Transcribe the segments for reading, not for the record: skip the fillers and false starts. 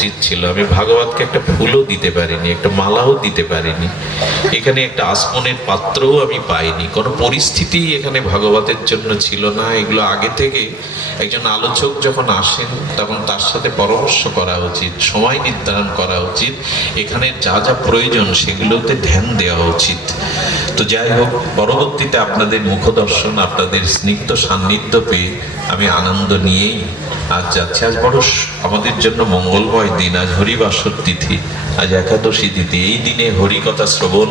উচিত ছিল। আমি ভাগবতকে একটা ফুলও দিতে পারিনি, একটা মালাও দিতে পারিনি, এখানে একটা আসমনের পাত্রও আমি পাইনি, কোনো পরিস্থিতি এখানে ভাগবতের জন্য ছিল না। এগুলো আগে থেকে একজন আলোচক যখন আসেন তখন তার সাথে পরামর্শ করা উচিত, সময় নির্ধারণ করা উচিত, এখানে যা যা প্রয়োজন সেগুলোতে ধ্যান দেওয়া উচিত। তো যাই হোক, পরবর্তীতে আপনাদের মুখদর্শন, আপনাদের স্নিগ্ধ সান্নিধ্য পেয়ে আমি আনন্দ নিয়েই আজ যাচ্ছি। আজ বড় আমাদের জন্য মঙ্গলময় দিন, আজ হরিবাসর তিথি, আজ একাদশী তিথি। এই দিনে হরিকথা শ্রবণ,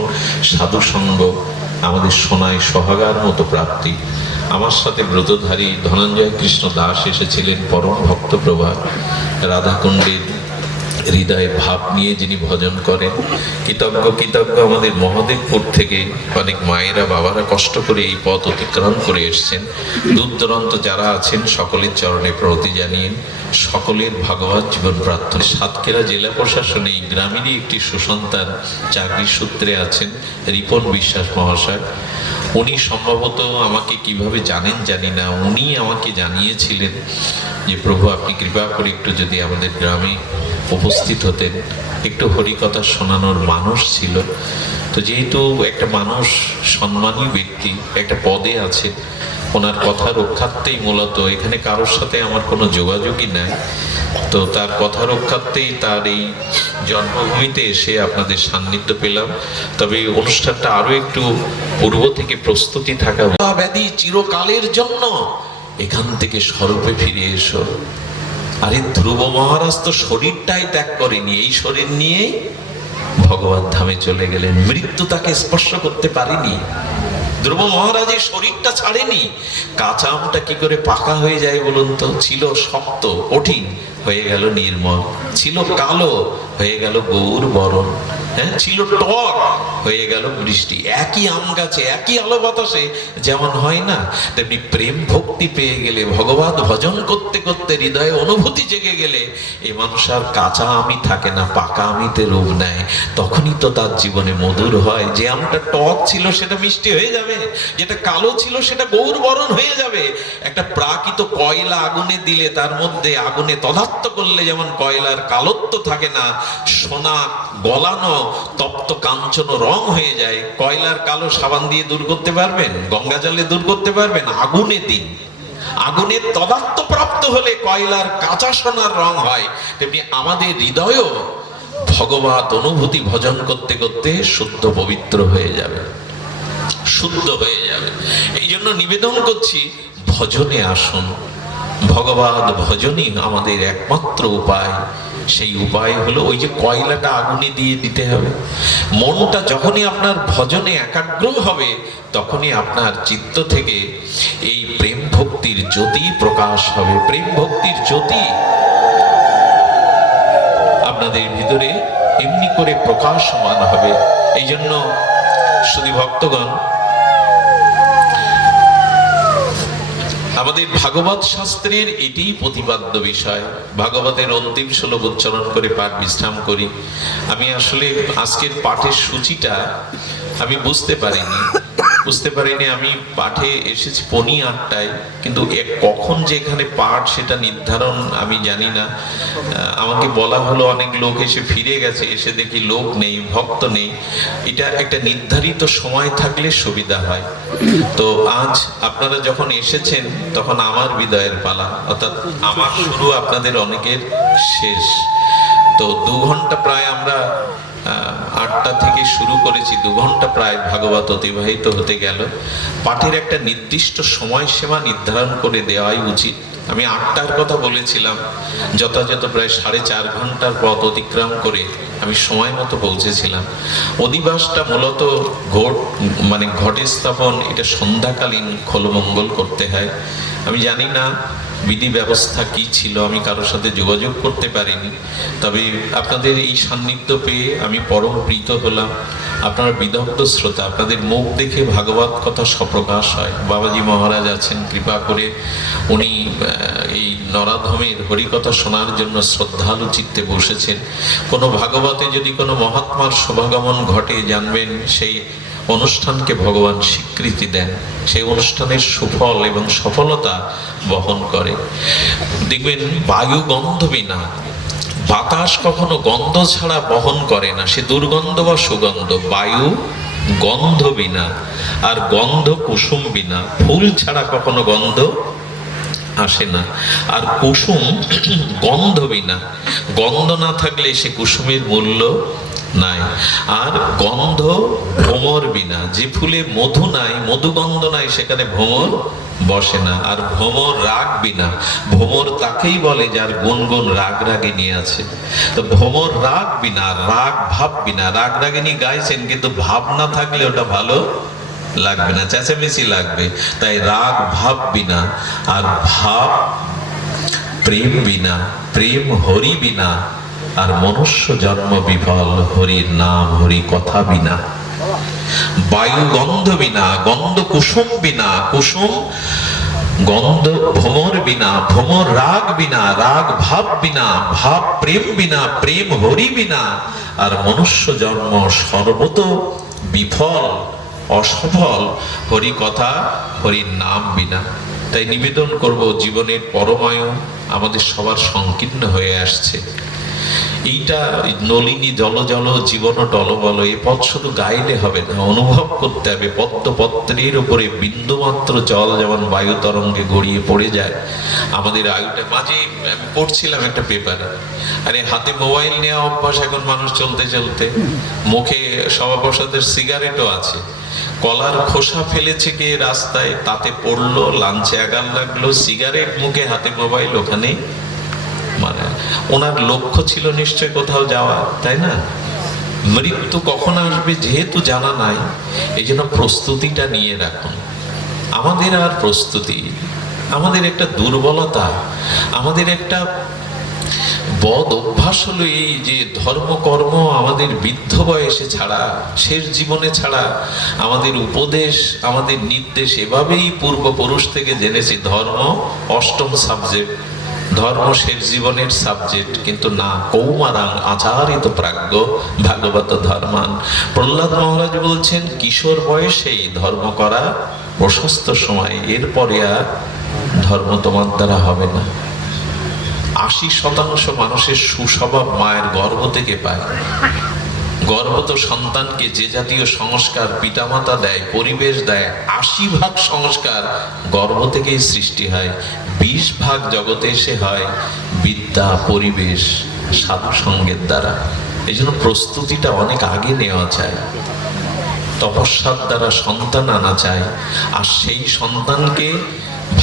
সাধু সঙ্গ আমাদের শোনায় সোহাগার মতো প্রাপ্তি। আমার সাথে ব্রতধারী ধনঞ্জয় কৃষ্ণ দাস এসেছিলেন, পরম ভক্তপ্রভা, রাধাকুণ্ডের হৃদয়ে ভাব নিয়ে যিনি ভজন করেন। কৃতজ্ঞ কৃতজ্ঞ আমাদের মহাদেবপুর থেকে অনেক মায়েরা বাবারা কষ্ট করে এই পথ অতিক্রম করে এসছেন। দূর দূরান্ত যারা আছেন সকলের চরণে প্রণতি জানিয়ে সকলের ভাগবত জীবন প্রার্থনা। সাতক্ষীরা জেলা প্রশাসনে এই গ্রামেরই একটি সুসন্তান চাকরি সূত্রে আছেন রিপন বিশ্বাস মহাশয়। উনি সম্ভবত আমাকে কিভাবে জানেন জানি না, উনি আমাকে জানিয়েছিলেন যে প্রভু আপনি কৃপা করে একটু যদি আমাদের গ্রামে উপস্থিত হতেন, একটু হরিকথা শোনানোর মানুষ ছিল। তো যেহেতু একটা মানুষ সম্মানী ব্যক্তি, একটা পদে আছে, ওনার কথা রক্ষার্থেই মূলত এখানে কারোর সাথে আমার কোনো যোগাযোগই নাই, তো তার কথা রক্ষার্থেই তার এই জন্মভূমিতে এসে আপনাদের সান্নিধ্য পেলাম। তবে এই অনুষ্ঠানটা আরো একটু পূর্ব থেকে প্রস্তুতি থাকা ব্যাধি চিরকালের জন্য এখান থেকে স্বরূপে ফিরে এসো। আরে ধ্রুব মহারাজ তো শরীরটাই ত্যাগ করেনি, এই শরীর নিয়ে ভগবান ধামে চলে গেলেন, মৃত্যু তাকে স্পর্শ করতে পারেনি। ধ্রুব মহারাজের শরীরটা ছাড়েনি। কাঁচা আমটা কি করে পাকা হয়ে যায় বলুন তো? ছিল শক্ত কঠিন, হয়ে গেল নির্মল। ছিল কালো, হয়ে গেল গৌর বরণ। হ্যাঁ, ছিল টক, হয়ে গেল বৃষ্টি। একই আম গাছে, একই আলো বাতাসে যেমন হয় না, তেমনি প্রেম ভক্তি পেয়ে গেলে, ভগবান ভজন করতে করতে হৃদয়ে অনুভূতি জেগে গেলে এই মানুষ আর কাঁচা আমি থাকে না, পাকা আমিতে রূপ নেয়। তখনই তো তার জীবনে মধুর হয়। যে আমটা টক ছিল সেটা মিষ্টি হয়ে যাবে, যেটা কালো ছিল সেটা গৌর বরণ হয়ে যাবে। একটা প্রাকৃত কয়লা আগুনে দিলে, তার মধ্যে আগুনে তদাত্ম করলে যেমন কয়লার কালত্ব থাকে না, সোনা গলানো তপ্ত কাঞ্চন রং হয়ে যায়। কয়লার কালো সাবান দিয়ে দূর করতে পারবেন? গঙ্গা জলে দূর করতে পারবেন? আগুনে দিন, আগুনের তদাত্ম প্রাপ্ত হলে কয়লার কাঁচা সোনার রং হয়। তেমনি আমাদের হৃদয়ও ভগবত অনুভূতি ভজন করতে করতে শুদ্ধ পবিত্র হয়ে যাবে, শুদ্ধ হয়ে যাবে। এই জন্য নিবেদন করছি, ভজনে আসুন। ভগবত ভজনই আমাদের একমাত্র উপায়। সেই উপায় হলো ওই যে কয়লাটা আগুনে দিয়ে দিতে হবে। মনটা যখনই আপনার ভজনে একাগ্র হবে, তখনই আপনার চিত্ত থেকে এই প্রেম ভক্তির জ্যোতি প্রকাশ হবে। প্রেম ভক্তির জ্যোতি আপনাদের ভিতরে এমনি করে প্রকাশমান হবে। এই জন্য শুধু ভক্তগণ, আমাদের ভাগবত শাস্ত্রের এটি প্রতিপাদ্য বিষয়। ভাগবতের অন্তিম শ্লোক উচ্চারণ করে পাঠ বিশ্রাম করি। আমি আসলে আজকের পাঠের সূচিটা আমি বুঝতে পারিনি। আমি পাঠে এসেছি 8:45, কিন্তু কখন যে এখানে পাঠ সেটা নির্ধারণ আমি জানি না। আমাকে বলা হলো অনেক লোক এসে ফিরে গেছে, এসে দেখি লোক নেই, ভক্ত নেই। এটা একটা নির্ধারিত সময় থাকলে সুবিধা হয়। তো আজ আপনারা যখন এসেছেন তখন আমার বিদায়ের পালা, অর্থাৎ আমার শুরু, আপনাদের অনেকের শেষ। তো 2 ঘন্টা প্রায় আমরা 8টা থেকে শুরু করেছি, 2 ঘন্টা প্রায় ভাগবত অতিবাহিত হতে গেল। পাঠের একটা নির্দিষ্ট সময়সীমা নির্ধারণ করে দেওয়াই উচিত। আমি 8টার কথা বলেছিলাম, যথাযথ প্রায় 4.5 ঘন্টার পথ অতিক্রম করে আমি সময় মতো পৌঁছেছিলাম। অধিবাসটা মূলত ঘটে স্থাপন, এটা সন্ধ্যাকালীন খোলমঙ্গল করতে হয়। আমি জানি না বিধি ব্যবস্থা কি ছিল, আমি কারোর সাথে যোগাযোগ করতে পারিনি। তবে আপনাদের এই সান্নিধ্য পেয়ে আমি পরম প্রীত হলাম। আপনারা বিদগ্ধ শ্রোতা, আপনাদের মুখ দেখে ভাগবত কথা স্বপ্রকাশ হয়। বাবাজি মহারাজ আছেন, কৃপা করে উনি এই নরাধমের হরিকথা শোনার জন্য শ্রদ্ধালু চিত্তে বসেছেন। কোনো ভাগবতে যদি কোনো মহাত্মার শুভাগমন ঘটে, জানবেন সেই অনুষ্ঠানকে ভগবান স্বীকৃতি দেন, সেই অনুষ্ঠানের সুফল এবং সফলতা বহন করে। দেখবেন বায়ু গন্ধ বিনা, বাতাস কখনো গন্ধ ছাড়া বহন করে না, সে দুর্গন্ধ বা সুগন্ধ। বায়ু গন্ধ বিনা, আর গন্ধ কুসুম বিনা। ফুল ছাড়া কখনো গন্ধ আসে না, আর কুসুম গন্ধ বিনা। গন্ধ না থাকলে সে কুসুমের মূল্য নাই। আর গন্ধ ভ্রমর বিনা, যে ফুলে মধু নাই, মধু গন্ধ নাই, সেখানে ভ্রমর বসে না। আর ভ্রমর রাগ বিনা, ভ্রমর তাকেই বলে যার গুনগুন রাগ রাগিনী আছে। তো ভ্রমর রাগ বিনা, রাগ ভাব বিনা। রাগ রাগিনী গাইছেন, কিন্তু ভাব না থাকলে ওটা ভালো লাগবে না, চেঁচামেচি লাগবে। তাই রাগ ভাব বিনা, আর ভাব প্রেম বিনা, প্রেম হরি বিনা। আর মনুষ্য জন্ম বিফল, হরির নাম হরি কথা বিনা। বায়ু গন্ধ বিনা, গন্ধ কুসুম বিনা, কুসুম গন্ধ ভ্রমর বিনা, ভ্রমর রাগ বিনা, রাগ ভাব বিনা, ভাব প্রেম বিনা, প্রেম হরি বিনা। আর মনুষ্য জন্ম সর্বত বিফল, অসফল, হরি কথা হরির নাম বিনা। তাই নিবেদন করব, জীবনের পরমায়ু আমাদের সবার সংকীর্ণ হয়ে আসছে। এইটা নলিনী জল জল জীবন টলবল, এ পথ শুধু গাইলে হবে না, অনুভব করতে হবে। পদ্ম পত্রের উপরে বিন্দু মাত্র জল যেমন বায়ু তরঙ্গে গড়িয়ে পড়ে যায়, আমাদের আয়ুটা। মাঝে আমি পড়ছিলাম একটা পেপারে, আরে হাতে মোবাইল নেওয়া অভ্যাস এখন মানুষ চলতে চলতে, মুখে সভাপতিদের সিগারেটও আছে। কলার খোসা ফেলেছে কে রাস্তায়, তাতে পড়লো, লাঞ্চে আগাল লাগলো, সিগারেট মুখে, হাতে মোবাইল, ওখানে মানে ওনার লক্ষ্য ছিল নিশ্চয় কোথাও যাওয়া, তাই না? মৃত্যু কখন আসবে যেহেতু জানা নাই, এই জন্য প্রস্তুতিটা নিয়ে রাখুন। আমাদের আর প্রস্তুতি, আমাদের একটা দুর্বলতা, আমাদের একটা বদ অভ্যাস হলো এই যে ধর্মকর্ম আমাদের বৃদ্ধ বয়সে ছাড়া, শেষ জীবনে ছাড়া। আমাদের উপদেশ, আমাদের নির্দেশ এভাবেই পূর্বপুরুষ থেকে জেনেছি, ধর্ম অষ্টম সাবজেক্ট, ধর্ম শেষ জীবনের সাবজেক্ট। কিন্তু না, কৌমারাং আচারিত প্রাজ্ঞ ভাগবত ধর্মান। প্রহ্লাদ মহারাজ বলছেন, কিশোর বয়সেই ধর্ম করা প্রশস্ত সময়, এরপরে আর ধর্ম তোমার দ্বারা হবে না। 80% মানুষের সুস্বভাব মায়ের গর্ভ থেকে পায়। গর্ভত সন্তানকে যে জাতীয় সংস্কার পিতামাতা দেয়, পরিবেশ দেয়, 80% সংস্কার গর্ভ থেকেই সৃষ্টি হয়। 20% জগতে এসে হয় বিদ্যা, পরিবেশ, সাধু সঙ্গের দ্বারা। এই জন্য প্রস্তুতিটা অনেক আগে নেওয়া চাই। তপস্যার দ্বারা সন্তান আনা চাই, আর সেই সন্তানকে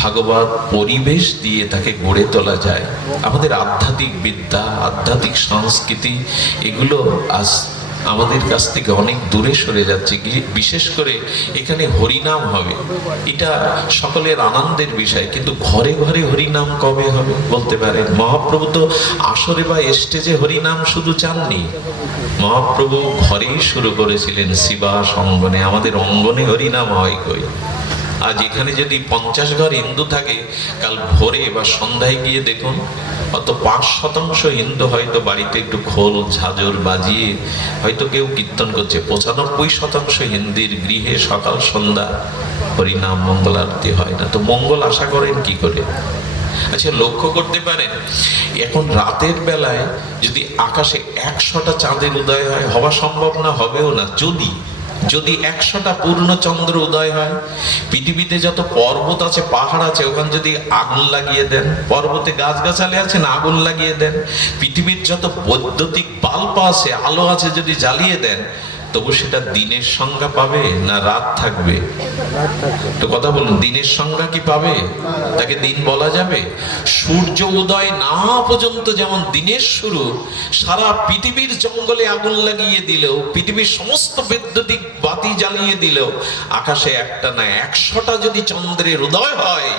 ভাগবত পরিবেশ দিয়ে তাকে গড়ে তোলা যায়। আমাদের আধ্যাত্মিক বিদ্যা, আধ্যাত্মিক সংস্কৃতি, এগুলো আজ আমাদের কাছ থেকে অনেক দূরে সরে যাচ্ছে। বিশেষ করে এখানে হরিনাম হবে, এটা সকলের আনন্দের বিষয়, কিন্তু ঘরে ঘরে হরিনাম কবে হবে বলতে পারেন? মহাপ্রভু তো আসরে বা স্টেজে হরিনাম শুধু চাননি, মহাপ্রভু ঘরেই শুরু করেছিলেন, শিবাস অঙ্গনে। আমাদের অঙ্গনে হরিনাম হয় কই? আজ এখানে যদি 50 ঘর হিন্দু থাকে, কাল ভোরে বা সন্ধ্যায় গিয়ে দেখুন, অত 5% হিন্দু হয়তো বাড়িতে একটু খোল ঝাঁঝর বাজিয়ে হয়তো কেউ কীর্তন করছে। 95% হিন্দির গৃহে সকাল সন্ধ্যা হরিনাম মঙ্গল আরতি হয় না। তো মঙ্গল আশা করেন কি করে? আচ্ছা, লক্ষ্য করতে পারেন, এখন রাতের বেলায় যদি আকাশে 100টা চাঁদের উদয় হয়, হওয়া সম্ভব না, হবেও না। যদি 100টা পূর্ণ চন্দ্র উদয় হয়, পৃথিবীতে যত পর্বত আছে, পাহাড় আছে, ওখানে যদি আগুন লাগিয়ে দেন, পর্বতে গাছগাছালি আছে না, আগুন লাগিয়ে দেন, পৃথিবীর যত বৈদ্যুতিক বাল্ব আছে, আলো আছে, যদি জ্বালিয়ে দেন, তবু সেটা দিনের সংজ্ঞা পাবে না রাত থাকবে? তো কথা বলুন, দিনের সংজ্ঞা কি পাবে? তাকে দিন বলা যাবে? সূর্য উদয় না পর্যন্ত যেমন দিনের শুরু, সারা পৃথিবীর জঙ্গলে আগুন লাগিয়ে দিলেও, পৃথিবীর সমস্ত বৈদ্যুতিক বাতি জ্বালিয়ে দিলেও, আকাশে একটা না 100টা যদি চন্দ্রের উদয় হয়,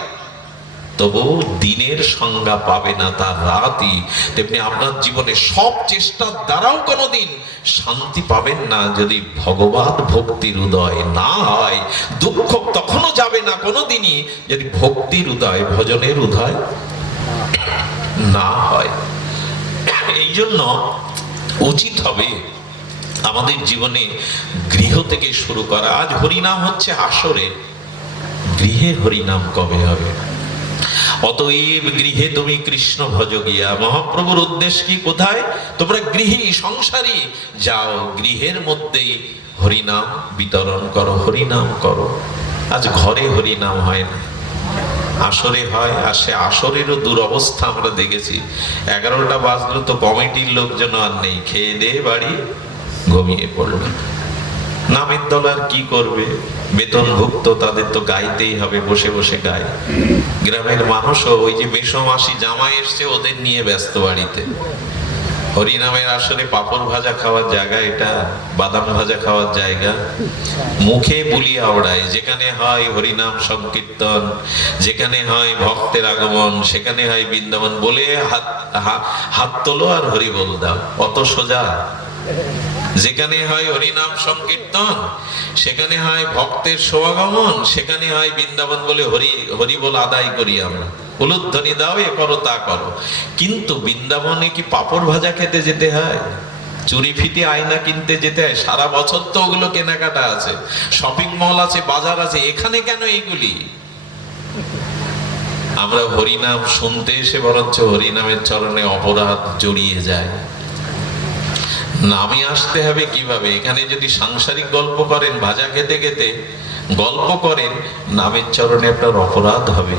তবু দিনের সংজ্ঞা পাবে না, তার রাতই। তেমনি আপনার জীবনে সব চেষ্টার দ্বারাও কোনোদিন শান্তি পাবেন না যদি ভগবত ভক্তির উদয় না হয়। দুঃখ তখনও যাবে না কোনোদিনই যদি ভক্তির উদয়, ভজনের উদয় না হয়। এই জন্য উচিত হবে আমাদের জীবনে গৃহ থেকে শুরু করা। আজ হরিনাম হচ্ছে আসরে, গৃহে হরিনাম কবে হবে? অতএব গৃহে তুমি কৃষ্ণ ভজ গিয়া। মহাপ্রভুর উদ্দেশ্য কি? কোথায়? তোমরা গৃহী সংসারী যাও, গৃহের মধ্যেই হরিনাম বিতরণ করো, হরিনাম করো। আজ ঘরে হরিনাম হয় না, আসরে হয়। আর সে আসরেরও দুরবস্থা আমরা দেখেছি। 11টা বাজলো তো কমিটির লোকজন আর নেই, খেয়ে দিয়ে বাড়ি ঘুমিয়ে পড়ল। নামের দল আর কি করবে? বেতনভুক্ত, তাদের তো গাইতেই হবে, বসে বসে গায়। গ্রামের মানুষও ওই যে মেসোমাসি জামাই এসছে, ওদের নিয়ে ব্যস্ত বাড়িতে। হরিনামের আসলে পাপড় ভাজা খাওয়ার জায়গা এটা, বাদাম ভাজা খাওয়ার জায়গা। মুখে বুলি আওড়ায়, যেখানে হয় হরিনাম সংকীর্তন, যেখানে হয় ভক্তের আগমন, সেখানে হয় বৃন্দাবন বলে হাত তোলো আর হরি বল দাও, অত সোজা। যেখানে হয় হরিনাম সংকীর্তন, সেখানে হয় ভক্তের সমাগমন, সেখানে হয় বৃন্দাবন বলে হরি হরি বল আদায় করি আমরা। উলুধ্বনি দাও, এ করো তা করো। কিন্তু বৃন্দাবনে কি পাপড় ভাজা খেতে যেতে হয়? চুরি ফিটি আয়না কিনতে যেতে হয়? সারা বছর তো ওগুলো কেনাকাটা আছে, শপিং মল আছে, বাজার আছে। এখানে কেন এইগুলি? আমরা হরিনাম শুনতে এসে বরঞ্চ হরিনামের চরণে অপরাধ জড়িয়ে যায়। নামে আসতে হবে কিভাবে? এখানে যদি সাংসারিক গল্প করেন, ভাজা খেতে খেতে গল্প করেন, নামের চরণে আপনার অপরাধ হবে।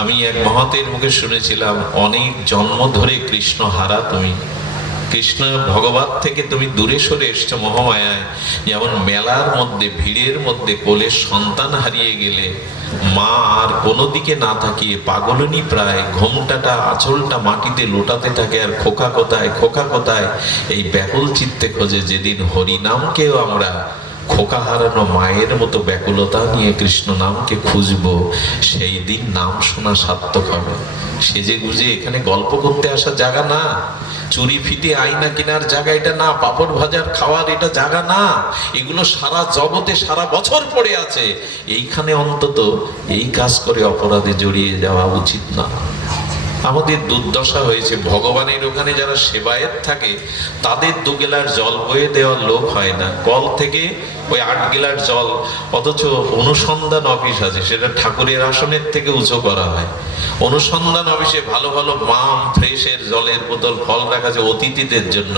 আমি এক মহতের মুখে শুনেছিলাম, অনেক জন্ম ধরে কৃষ্ণ হারা তুমি, কৃষ্ণ ভগবান থেকে তুমি দূরে সরে এসছো মোহমায়ায়। যেমন মেলার মধ্যে ভিড়ের মধ্যে কোলের সন্তান হারিয়ে গেলে মা আর কোনো দিকে না তাকিয়ে পাগলনি প্রায় ঘোমটাটা আঁচলটা মাটিতে লোটাতে থাকে, আর খোকা কোথায়, খোকা কোথায়, এই ব্যাকুল চিত্তে খোঁজে। যেদিন হরিনামকেও আমরা খোকা হারানো মায়ের মতো ব্যাকুলতা নিয়ে কৃষ্ণ নামকে খুঁজবো, সেই দিন নাম শোনা সার্থক হবে। সেজে গুজে এখানে গল্প করতে আসা জায়গা না, চুরি ফিটে আয়না কেনার জায়গা এটা না, পাপড় ভাজার খাওয়ার এটা জায়গা না। এগুলো সারা জগতে সারা বছর পড়ে আছে। এইখানে অন্তত এই কাজ করে অপরাধে জড়িয়ে যাওয়া উচিত না। আমাদের দুর্দশা হয়েছে, ভগবানের ওখানে যারা সেবায়েত থাকে তাদের 2 গেলার জল বয়ে দেওয়ার লোক হয় না। কল থেকে ওই 8 গেলার জল, অথচ অনুসন্ধান অফিস আছে, সেটা ঠাকুরের আসনের থেকে উঁচু করা হয়। অনুসন্ধান অফিসে ভালো ভালো মাম ফ্রেশের জলের বোতল ফল রাখা আছে অতিথিদের জন্য,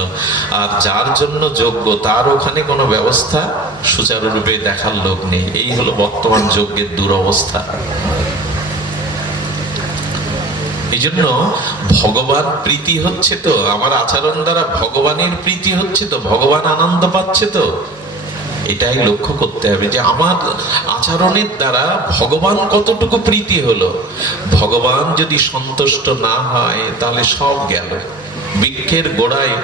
আর যার জন্য যোগ্য তার ওখানে কোনো ব্যবস্থা সুচারুরূপে দেখার লোক নেই। এই হলো বর্তমান যজ্ঞের দুরবস্থা। এই জন্য ভগবান প্রীতি হচ্ছে তো, আমার আচরণ দ্বারা ভগবানের প্রীতি হচ্ছে তো, ভগবান আনন্দ পাচ্ছে তো, এটাই লক্ষ্য করতে হবে যে আমার আচরণের দ্বারা ভগবান কতটুকু প্রীতি হলো। ভগবান যদি সন্তুষ্ট না হয় তাহলে সব গেল। বৃক্ষের গোড়ায়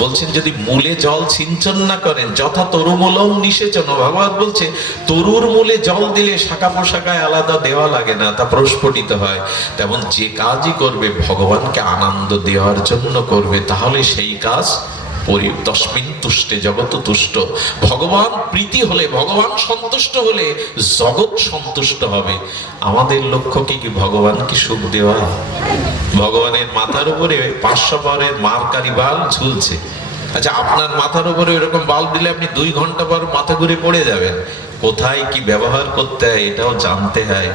বলছেন যদি মূলে জল সিঞ্চন না করেন, যথা তরুমূলম নিষেচন, ভগবান বলছে তরুর মূলে জল দিলে শাখা পোশাকায় আলাদা দেওয়া লাগে না, তা প্রস্ফুটিত হয়। তেমন যে কাজই করবে ভগবানকে আনন্দ দেওয়ার জন্য করবে, তাহলে সেই কাজ তস্মিন তুষ্টে জগৎ তুষ্ট। ভগবান প্রীতি হলে, ভগবান সন্তুষ্ট হলে জগৎ সন্তুষ্ট হবে। আমাদের লক্ষ্য কি ভগবানকে সুখ দেওয়া? ভগবানের মাথার উপরে 500 পাওয়ারের মারকারি বাল ঝুলছে। আচ্ছা, আপনার মাথার উপরে এরকম বাল্ব দিলে আপনি 2 ঘন্টা পর মাথা ঘুরে পড়ে যাবেন। কোথায় কি ব্যবহার করতে হয় এটাও জানতে হয়।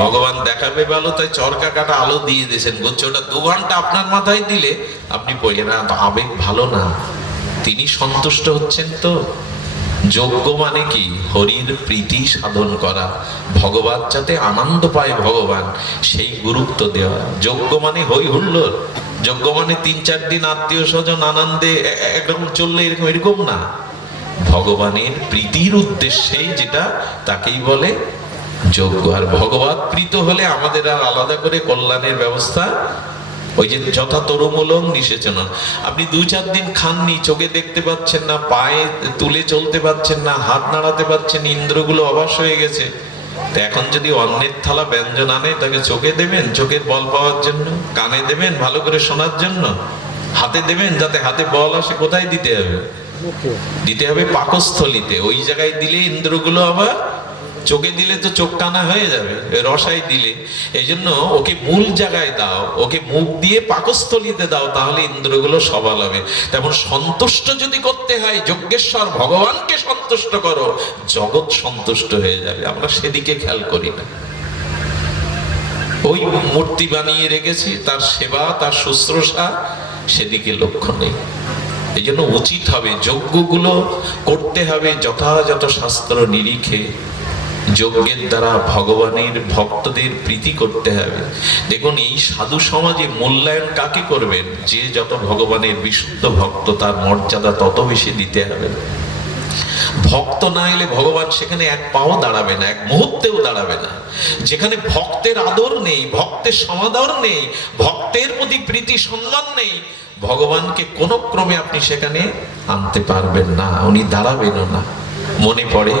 ভগবান দেখাবে ভালো তাই চরকা কাটা আলো দিয়ে দিয়েছেন, বুঝছো? ওটা 2 ঘন্টা আপনার মাথায় দিলে আপনি পড়ে না, আবেগ ভালো না। তিনি সন্তুষ্ট হচ্ছেন তো। যজ্ঞ মানে কি? হরির প্রীতি সাধন করা, ভগবান যাতে আনন্দ পায় ভগবান সেই গুরুত্ব দেওয়া। যজ্ঞ মানে হই হুল্লোড়, যজ্ঞ মানে 3-4 দিন আত্মীয় স্বজন আনন্দে একরকম চললে এরকম না। ভগবানের প্রীতির উদ্দেশ্যে যেটা, তাকেই বলে যজ্ঞ। আর ভগবান প্রীত হলে আমাদের আর আলাদা করে কল্যাণের ব্যবস্থা, ওই যে যথা তরুমূলম নিষেচন। আপনি 2-4 দিন খাননি, চোখে দেখতে পাচ্ছেন না, পায়ে তুলে চলতে পারছেন না, হাত নাড়াতে পারছেন, ইন্দ্রগুলো অবশ হয়ে গেছে। তো এখন যদি অন্যের থালা ব্যঞ্জন আনে, তাকে চোখে দেবেন চোখের বল পাওয়ার জন্য, কানে দেবেন ভালো করে শোনার জন্য, হাতে দেবেন যাতে হাতে বল আসে। কোথায় দিতে হবে? দিতে হবে পাকস্থলিতে। ওই জায়গায় দিলে ইন্দ্রগুলো আবার, চোখে দিলে তো চোখ কানা হয়ে যাবে, রসায় দিলে। এই জন্য ওকে মূল জায়গায় দাও, ওকে মুখ দিয়ে পাকস্থলিতে দাও, তাহলে ইন্দ্রগুলো সবল হবে। তেমন সন্তুষ্ট যদি করতে হয়, যজ্ঞেশ্বর ভগবানকে সন্তুষ্ট করো, জগৎ সন্তুষ্ট হয়ে যাবে। আমরা সেদিকে খেয়াল করি না। ওই মূর্তি বানিয়ে রেখেছে, তার সেবা তার শুশ্রূষা সেদিকে লক্ষ্য নেই। এই জন্য উচিত হবে যজ্ঞগুলো করতে হবে যথাযথ শাস্ত্র নিরিখে। যজ্ঞের দ্বারা ভগবানের ভক্তদের প্রীতি করতে হবে। দেখুন এই সাধু সমাজে মূল্যায়ন কাকে করবেন? যে যত ভগবানের বিশুদ্ধ ভক্ত তার মর্যাদা তত বেশি দিতে হবে। ভক্ত না এলে ভগবান সেখানে এক পাও দাঁড়াবে না, এক মুহূর্তেও দাঁড়াবে না। যেখানে ভক্তের আদর নেই, ভক্তের সমাদর নেই, ভক্তের প্রতি প্রীতি সম্মান নেই, ভগবানকে কোন ক্রমে আপনি সেখানে আনতে পারবেন না, উনি দাঁড়াবেনও না। মনে পড়ে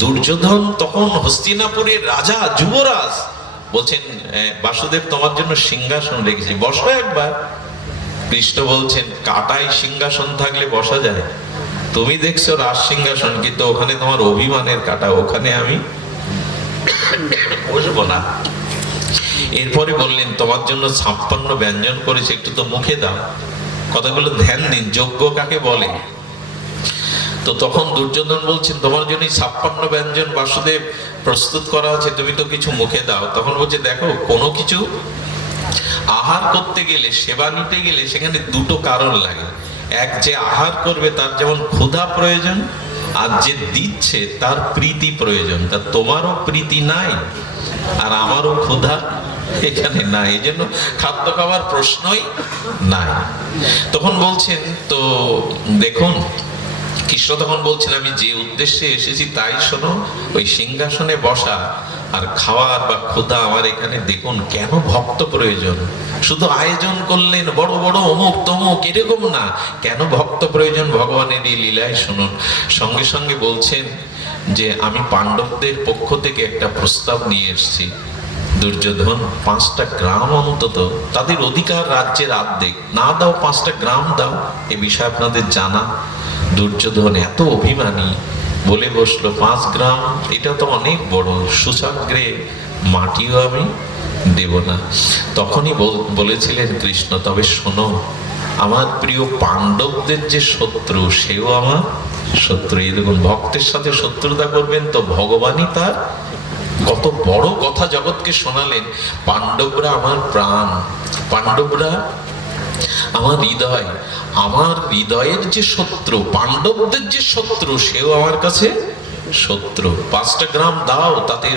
দুর্যোধন তখন হস্তিনাপুরের রাজা, যুবরাজ, বলছেন বাসুদেব তোমার জন্য সিংহাসন রেখেছি, বসো একবার। কৃষ্ণ বলছেন কাটাই সিংহাসন থাকলে বসা যায়? তুমি দেখছো রাজ সিংহাসন, কিন্তু ওখানে তোমার অভিমানের কাটা, ওখানে আমি বসবো না। এরপরে বললেন তোমার জন্য 56 ব্যঞ্জন করেছে, একটু তো মুখে দাও। কথাগুলো ধ্যান দিন, যজ্ঞ কাকে বলে। তো তখন দুর্যোধন বলছেন তোমার জন্য 56 ব্যঞ্জন বাসুদেব প্রস্তুত করা আছে, তুমি তো কিছু মুখে দাও। তখন বলছে দেখো, কোনো কিছু আহার করতে গেলে, সেবা নিতে গেলে সেখানে দুটো কারণ লাগে। এক, যে আহার করবে তার যেমন ক্ষুধা প্রয়োজন, আর যে দিচ্ছে তার প্রীতি প্রয়োজন। তা তোমারও প্রীতি নাই আর আমারও ক্ষুধা এখানে নাই, এই জন্য খাদ্য খাওয়ার প্রশ্নই নাই। তখন বলছেন তো দেখুন, কৃষ্ণ তখন বলছেন আমি যে উদ্দেশ্যে এসেছি তাই শোনো, ওই সিংহাসনে বসা আর খাওয়ার বা ক্ষুধা আমার এখানে দেখুন কেন ভক্ত প্রয়োজন। শুধু আয়োজন করলেন বড় বড় অমুক তমুক এরকম না, কেন ভক্ত প্রয়োজন ভগবানের এই লীলায় শুনুন। সঙ্গে সঙ্গে বলছেন যে আমি পাণ্ডবদের পক্ষ থেকে একটা প্রস্তাব নিয়ে এসেছি। দুর্যোধন 5টা গ্রাম অন্তত, তাদের অধিকার রাজ্যের অর্ধেক, না দাও 5টা গ্রাম দাও, এ বিষয়ে আপনাদের জানা। দুর্যোধন এত অভিমানী, বলে বসলো 5 গ্রাম এটা তো অনেক বড়, সুচাগ্রে মাটিও আমি দেব না। তখনই বলেছিলেন কৃষ্ণ তবে শোনো, আমার প্রিয় পাণ্ডবদের যে শত্রু সেও আমার শত্রু। এই দেখুন, ভক্তের সাথে শত্রুতা করবেন তো ভগবানই তার। কত বড় কথা জগৎকে শোনালেন। পাণ্ডবরা আমার প্রাণ, পাণ্ডবরা আমার হৃদয়, আমার হৃদয়ের যে শত্রু, পাণ্ডবদের যে শত্রু সেও আমার কাছে শত্রু। 5টা গ্রাম দাও তাতে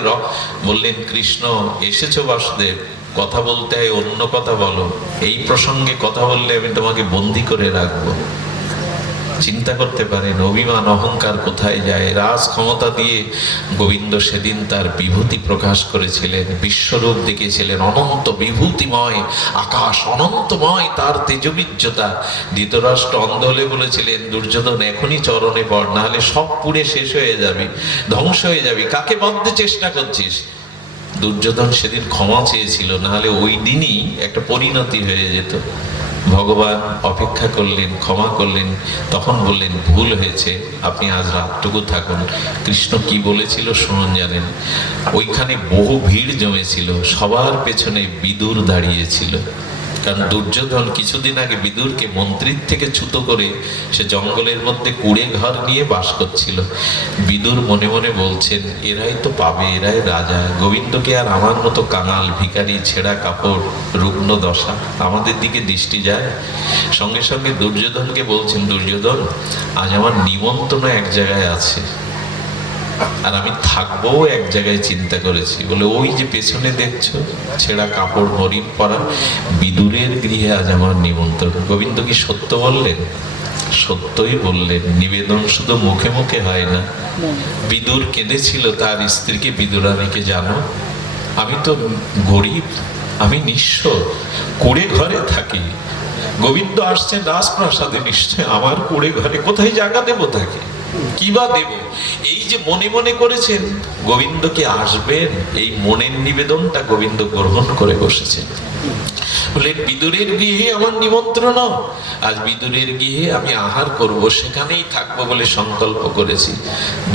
বললেন কৃষ্ণ এসেছো বাসুদেব, কথা বলতে হয় অন্য কথা বলো, এই প্রসঙ্গে কথা বললে আমি তোমাকে বন্দি করে রাখবো। চিন্তা করতে পারেন অভিমান অহংকার কোথায় যায়। রাজ ক্ষমতা দিয়ে গোবিন্দ সেদিন তার বিভূতি প্রকাশ করেছিলেন, বিশ্বরূপ দেখিয়েছিলেন, অনন্ত বিভূতিময় আকাশ, অনন্তময় তার তেজবীর্যতা। ধৃতরাষ্ট্র অন্ধ হলে বলেছিলেন দুর্যোধন এখনই চরণে পড়, নাহলে সব পুড়ে শেষ হয়ে যাবে, ধ্বংস হয়ে যাবে, কাকে বাঁধতে চেষ্টা করছিস। দুর্যোধন সেদিন ক্ষমা চেয়েছিল, নাহলে ওই দিনই একটা পরিণতি হয়ে যেত। ভগবান অপেক্ষা করলেন, ক্ষমা করলেন, তখন বললেন ভুল হয়েছে, আপনি আজ রাতটুকু থাকুন। কৃষ্ণ কি বলেছিল শুনুন, জানেন? ওইখানে বহু ভিড় জমেছিল, সবার পেছনে বিদুর দাঁড়িয়েছিল। কারণ দুর্যোধন কিছুদিন আগে বিদুরকে মন্ত্রীর থেকে চ্যুত করে সে জঙ্গলের মধ্যে কুড়ে ঘর নিয়ে বাস করছিল। বিদুর মনে মনে বলছেন এরাই তো পাবে, এরাই রাজা, গোবিন্দকে আর আমার মতো কাঙাল ভিখারি, ছেঁড়া কাপড়, রুগ্ন দশা, আমাদের দিকে দৃষ্টি যায়। সঙ্গে সঙ্গে দুর্যোধনকে বলছেন দুর্যোধন আজ আমার নিমন্ত্রণ এক জায়গায় আছে, আর আমি থাকবো এক জায়গায় চিন্তা করেছি। বলে ওই যে পেছনে দেখছো ছেঁড়া কাপড় হরিণ পরা, বিদুরের গৃহে আজ আমার নিমন্ত্রণ। গোবিন্দ কি সত্য বললেন? সত্যই বললেন। নিবেদন শুধু মুখে মুখে হয় না। বিদুর কেঁদেছিল তার স্ত্রীকে, বিদুরানীকে জানো আমি তো গরিব, আমি নিঃস্ব, কুড়ে ঘরে থাকি, গোবিন্দ আসছেন রাজপ্রাসাদে, নিশ্চয় আমার কুড়ে ঘরে কোথায় জায়গা দেবো তাকে, কি বা দেব? এই যে মনে মনে করেছেন গোবিন্দকে আসবেন, এই মনের নিবেদনটা গোবিন্দ গ্রহণ করে বসেছেন। বলে বিদুরের গৃহে আমার নিমন্ত্রণ, আজ বিদুরের গৃহে আমি আহার করব, সেখানেই থাকবো বলে সংকল্প করেছি।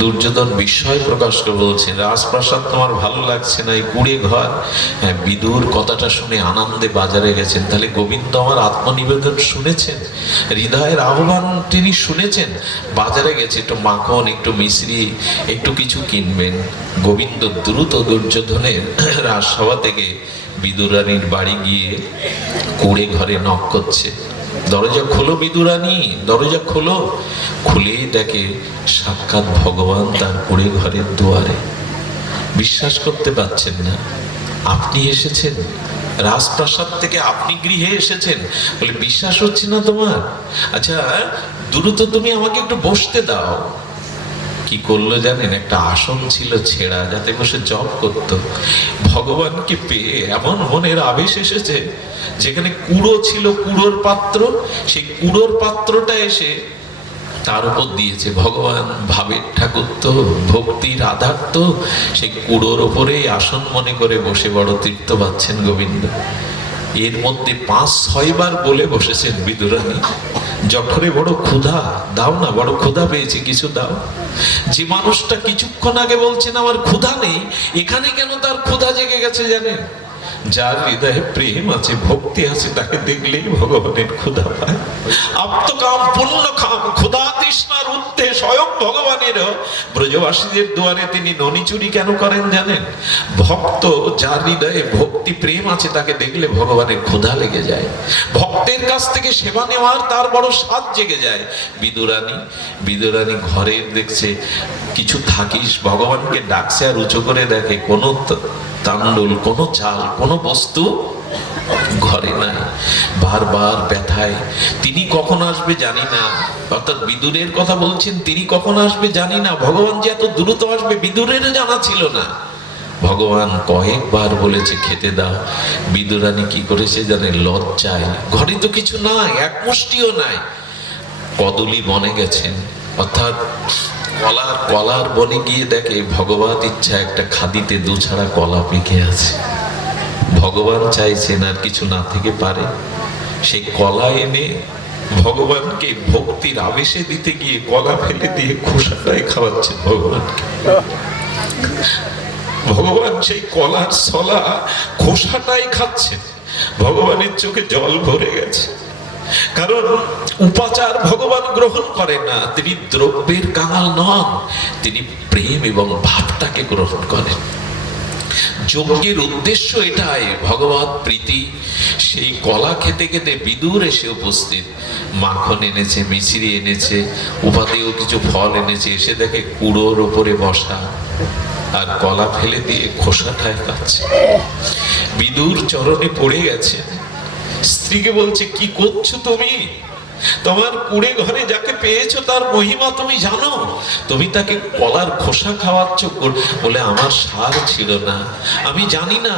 দুর্যোধন বিস্ময় প্রকাশ করে বলছেন রাজপ্রাসাদ তোমার ভালো লাগছে না, এই কুড়ে ঘর? হ্যাঁ, বিদুর কথাটা শুনে আনন্দে বাজারে গেছেন। তাহলে গোবিন্দ আমার আত্মনিবেদন শুনেছেন, হৃদয়ের আহ্বান তিনি শুনেছেন, বাজারে গেছে একটু মাখন, একটু মিশ্রি, একটু কিছু কিনবেন। গোবিন্দ দ্রুত দুর্যোধনের রাজসভা থেকে বিদুরানীর বাড়ি গিয়ে কুড়ে ঘরে নক করছে, দরজা খোলো বিদুরানী, দরজা খোলো। খুলেই দেখে সাক্ষাৎ ভগবান তার কুড়ে ঘরের দুয়ারে। বিশ্বাস করতে পারছেন না, আপনি এসেছেন রাজপ্রাসাদ থেকে, আপনি গৃহে এসেছেন। বলে বিশ্বাস হচ্ছে না তোমার? আচ্ছা দ্রুত তুমি আমাকে একটু বসতে দাও। কি করলো জানেন? একটা আসন ছিল ছেঁড়া, যাতে বসে জপ করত। ভগবানকে পেয়ে এমন মনের আবেশ এসেছে, যেখানে কুড়ো ছিল, কুড়োর পাত্র, সেই কুড়োর পাত্রটা এসে তার উপর দিয়েছে। ভগবান ভাবের ঠাকুর তো, ভক্তির আধার তো, সেই কুড়োর ওপরেই আসন মনে করে বসে বড় তীর্থ পাচ্ছেন গোবিন্দ। এর মধ্যে 5-6 বার বলে বসেছেন বিদুরানী, জঠরে বড় ক্ষুধা, দাও না, বড় ক্ষুধা পেয়েছি, কিছু দাও। যে মানুষটা কিছুক্ষণ আগে বলছেন আমার ক্ষুধা নেই, এখানে কেন তার ক্ষুধা জেগে গেছে জানেন? যার হৃদয়ে প্রেম আছে, ভক্তি আছে, তাকে দেখলেই ভগবানের ক্ষুধা পায়। আপ্তকাম পূর্ণ কাম ক্ষুধা তৃষ্ণার ঊর্ধ্বে স্বয়ং ভগবানের ব্রজবাসীদের দুয়ারে তিনি ননি চুরি কেন করেন জানেন? ভক্ত যার হৃদয়ে ভক্তি প্রেম আছে, তাকে দেখলে ভগবানের ক্ষুধা লেগে যায়। ভক্তের কাছ থেকে সেবা নেওয়ার তার বড় স্বাদ জেগে যায়। বিদুরানী ঘরের দেখছে কিছু থাকিস, ভগবানকে ডাকছে আর উঁচু করে দেখে কোনো তাণ্ডুল, কোনো চাল, কোনো বস্তু ঘরে নাই। বারবার ব্যথায়, তিনি কখন আসবে জানি না, অর্থাৎ বিদুরের কথা বলছেন, তিনি কখন আসবে জানি না। ভগবান যে এত দ্রুত আসবে বিদুরেরও জানা ছিল না। ভগবান কয়েকবার বলেছে খেতে দাও। বিদুরানী কি করেছে জানে? লজ্জায়, ঘরে তো কিছু নাই, এক মুষ্টিও নাই। কদলি বনে গেছেন, অর্থাৎ কলার বনে গিয়ে দেখে ভগবত ইচ্ছা একটা খাদিতে 2 ছাড়া কলা পেকে আছে। ভগবান চাইছেন আর কিছু না থেকে পারে, সেই কলা এনে ভগবানকে ভক্তির আবেশে দিতে গিয়ে কলা ফেলে দিয়ে খোসাটাই খাওয়াচ্ছেন ভগবানকে। ভগবান সেই কলার ছলা খোসাটাই খাচ্ছেন। ভগবানের চোখে জল ভরে গেছে, কারণ উপাচার ভগবান গ্রহণ করেন না। তিনি দ্রব্যের কাঙাল নন, তিনি প্রেম এবং ভাবটাকে গ্রহণ করেন। যজ্ঞের উদ্দেশ্য এটাই, ভগবত প্রীতি। সেই কলা খেতে খেতে বিদুর এসে উপস্থিত। মাখন এনেছে, মিছরি এনেছে, উপাদেয় কিছু ফল এনেছে। এসে দেখে কুড়োর ওপরে বসা আর কলা ফেলে দিয়ে খোসাটায় খাচ্ছে। বিদুর চরণে পড়ে গেছে, স্ত্রীকে বলছে কি করছো তুমি? তোমার কুড়ে ঘরে যাকে পেয়েছো তার মহিমা তুমি জানো? তুমি তাকে কলার খোসা খাওয়াচ্ছ। বলে আমার সার ছিল না, আমি জানি না,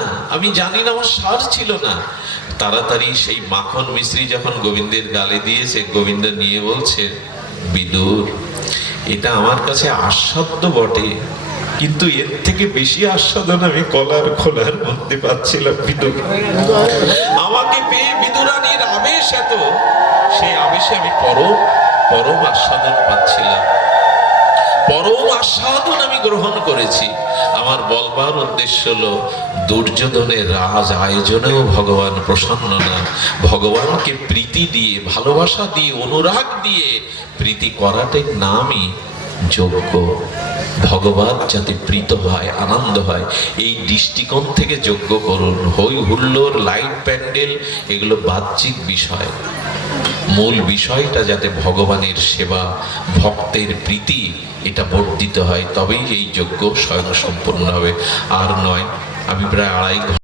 আমার সার ছিল না। তাড়াতাড়ি সেই মাখন মিশ্রি যখন গোবিন্দের গালে দিয়েছে, গোবিন্দ নিয়ে বলছে, বিদুর এটা আমার কাছে আস্বাদ্য বটে, কিন্তু এর থেকে বেশি আস্বাদন আমি কলার খোলার মধ্যে পাচ্ছিলাম। বিদুর আমাকে পেয়ে বিদুরানীর আবেশ এত, সেই আবেশে আমি পরম আস্বাদন পাচ্ছিলাম, পরম আস্বাদন আমি গ্রহণ করেছি। আমার বলবার উদ্দেশ্য হলো, দুর্যোধনের রাজ আয়োজনেও ভগবান প্রসন্ন না। ভগবানকে প্রীতি দিয়ে, ভালোবাসা দিয়ে, অনুরাগ দিয়ে প্রীতি করাটাই নামই যজ্ঞ। ভগবান যাতে প্রীত হয়, আনন্দ হয়, এই দৃষ্টিকোণ থেকে যজ্ঞ করুন। হই হুল্লোড়, লাইট প্যান্ডেল এগুলো বাহ্যিক বিষয়, মূল বিষয়টা যাতে ভগবানের সেবা, ভক্তের প্রীতি এটা বর্ধিত হয়, তবেই এই যজ্ঞ স্বয়ং সম্পূর্ণ হবে। আর নয়, আমি প্রায় 2.5 ঘন্টা